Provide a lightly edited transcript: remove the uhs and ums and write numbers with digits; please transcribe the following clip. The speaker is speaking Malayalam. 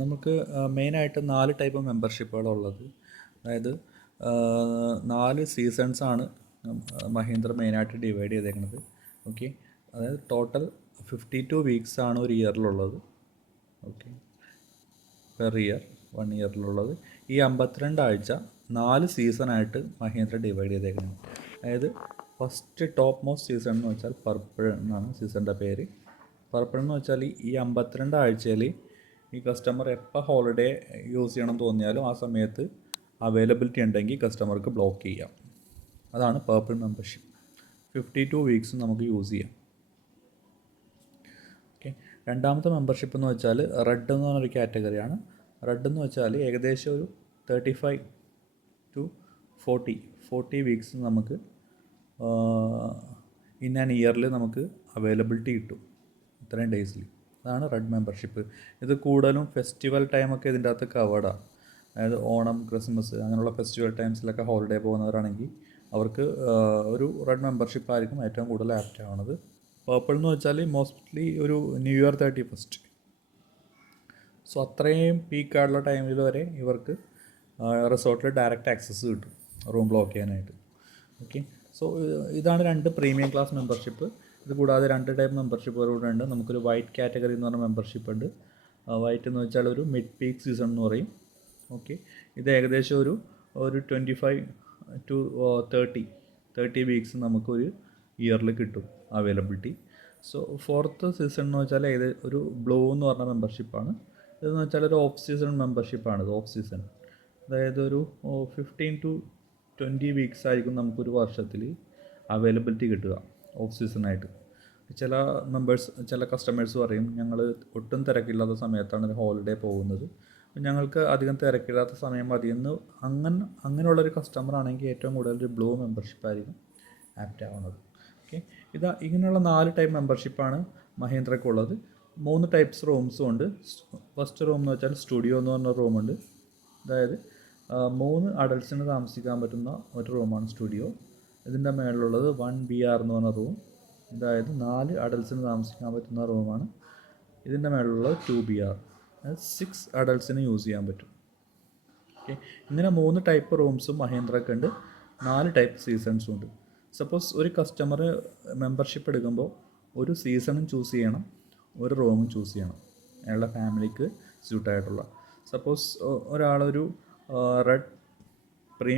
നമുക്ക് മെയിനായിട്ട് 4 ടൈപ്പ് മെമ്പർഷിപ്പുകളുള്ളത്. അതായത് 4 സീസൺസാണ് മഹീന്ദ്ര മെയിനായിട്ട് ഡിവൈഡ് ചെയ്തേക്കുന്നത്. ഓക്കെ, അതായത് ടോട്ടൽ 52 വീക്സാണ് ഒരു ഇയറിലുള്ളത്. ഓക്കെ, പെർ ഇയർ 1 ഇയറിലുള്ളത്. ഈ 52 ആഴ്ച 4 സീസണായിട്ട് മഹീന്ദ്ര ഡിവൈഡ് ചെയ്തേക്കുന്നത്. അതായത് ഫസ്റ്റ് ടോപ്പ് മോസ്റ്റ് സീസൺ എന്ന് വെച്ചാൽ പർപ്പിൾ എന്നാണ് സീസണിൻ്റെ പേര്. പർപ്പിൾ എന്ന് വെച്ചാൽ ഈ 52 ആഴ്ചയിൽ ഈ കസ്റ്റമർ എപ്പോൾ ഹോളിഡേ യൂസ് ചെയ്യണം തോന്നിയാലും ആ സമയത്ത് അവൈലബിലിറ്റി ഉണ്ടെങ്കിൽ കസ്റ്റമർക്ക് ബ്ലോക്ക് ചെയ്യാം. അതാണ് പർപ്പിൾ മെമ്പർഷിപ്പ്. 52 വീക്സും നമുക്ക് യൂസ് ചെയ്യാം. ഓക്കെ, രണ്ടാമത്തെ മെമ്പർഷിപ്പ് എന്ന് വെച്ചാൽ റെഡ് എന്ന് പറഞ്ഞൊരു കാറ്റഗറിയാണ്. റെഡ് എന്ന് വെച്ചാൽ ഏകദേശം ഒരു 35 ടു 40 വീക്സ് നമുക്ക് ഇൻ ആൻ ഇയറിൽ നമുക്ക് അവൈലബിലിറ്റി കിട്ടും, ഇത്രയും ഡേയ്സിൽ. അതാണ് റെഡ് മെമ്പർഷിപ്പ്. ഇത് കൂടുതലും ഫെസ്റ്റിവൽ ടൈമൊക്കെ ഇതിൻ്റെ അകത്ത് കവേർഡാണ്. അതായത് ഓണം, ക്രിസ്മസ് അങ്ങനെയുള്ള ഫെസ്റ്റിവൽ ടൈംസിലൊക്കെ ഹോളിഡേ പോകുന്നവരാണെങ്കിൽ അവർക്ക് ഒരു റെഡ് മെമ്പർഷിപ്പ് ആയിരിക്കും ഏറ്റവും കൂടുതൽ ആപ്റ്റ് ആവുന്നത്. പർപ്പിൾ എന്ന് വെച്ചാൽ മോസ്റ്റ്ലി ഒരു ന്യൂ ഇയർ 31. സോ അത്രയും പീക്കായിട്ടുള്ള ടൈമിൽ വരെ ഇവർക്ക് റിസോർട്ടിൽ ഡയറക്റ്റ് ആക്സസ് കിട്ടും റൂം ബ്ലോക്ക് ചെയ്യാനായിട്ട്. ഓക്കെ, സോ ഇതാണ് 2 പ്രീമിയം ക്ലാസ് മെമ്പർഷിപ്പ്. ഇത് കൂടാതെ 2 ടൈപ്പ് മെമ്പർഷിപ്പുകൾ കൂടെ ഉണ്ട്. നമുക്കൊരു വൈറ്റ് കാറ്റഗറി എന്ന് പറഞ്ഞ മെമ്പർഷിപ്പ് ഉണ്ട്. വൈറ്റ് എന്ന് വെച്ചാൽ ഒരു മിഡ് പീക്ക് സീസൺ എന്ന് പറയും. ഓക്കെ, ഇത് ഏകദേശം ഒരു 25 ടു 30 വീക്സ് നമുക്കൊരു ഇയറിൽ കിട്ടും അവൈലബിലിറ്റി. സോ ഫോർത്ത് സീസൺ എന്ന് വെച്ചാൽ ഒരു ബ്ലൂ എന്ന് പറഞ്ഞ മെമ്പർഷിപ്പാണ്. ഇതെന്ന് വെച്ചാൽ ഒരു ഓഫ് സീസൺ മെമ്പർഷിപ്പാണ്. ഇത് ഓഫ് സീസൺ, അതായത് ഒരു 15 ടു 20 വീക്സ് ആയിരിക്കും നമുക്കൊരു വർഷത്തിൽ അവൈലബിലിറ്റി കിട്ടുക ഓഫ് സീസണായിട്ട്. ചില കസ്റ്റമേഴ്സ് പറയും ഞങ്ങൾ ഒട്ടും തിരക്കില്ലാത്ത സമയത്താണ് ഒരു ഹോളിഡേ പോകുന്നത്, ഞങ്ങൾക്ക് അധികം തിരക്കില്ലാത്ത സമയം മതിയെന്ന്. അങ്ങനെയുള്ളൊരു കസ്റ്റമർ ആണെങ്കിൽ ഏറ്റവും കൂടുതൽ ഒരു ബ്ലൂ മെമ്പർഷിപ്പായിരിക്കും ആപ്റ്റ് ആവുന്നത്. ഓക്കെ, ഇങ്ങനെയുള്ള 4 ടൈപ്പ് മെമ്പർഷിപ്പാണ് മഹീന്ദ്രക്കുള്ളത്. 3 ടൈപ്സ് റൂംസും ഉണ്ട്. ഫസ്റ്റ് റൂം എന്ന് വെച്ചാൽ സ്റ്റുഡിയോ എന്ന് പറഞ്ഞ റൂമുണ്ട്. അതായത് 3 അഡൾട്ട്സിന് താമസിക്കാൻ പറ്റുന്ന ഒരു റൂമാണ് സ്റ്റുഡിയോ. ഇതിൻ്റെ മേളിലുള്ളത് 1 BR എന്ന് പറഞ്ഞ റൂം, അതായത് 4 അഡൾട്ട്സിന് താമസിക്കാൻ പറ്റുന്ന റൂമാണ്. ഇതിൻ്റെ മേളിലുള്ളത് 2 BR, അതായത് 6 അഡൾട്ട്സിന് യൂസ് ചെയ്യാൻ പറ്റും. ഓക്കെ, ഇങ്ങനെ 3 ടൈപ്പ് റൂംസും മഹീന്ദ്രക്ക് ഉണ്ട്. 4 ടൈപ്പ് സീസൺസും ഉണ്ട്. സപ്പോസ് ഒരു കസ്റ്റമർ മെമ്പർഷിപ്പ് എടുക്കുമ്പോൾ ഒരു സീസണും ചൂസ് ചെയ്യണം, ഒരു റൂമും ചൂസ് ചെയ്യണം അയാളുടെ ഫാമിലിക്ക് സ്യൂട്ടായിട്ടുള്ള. സപ്പോസ് ഒരാളൊരു റെഡ്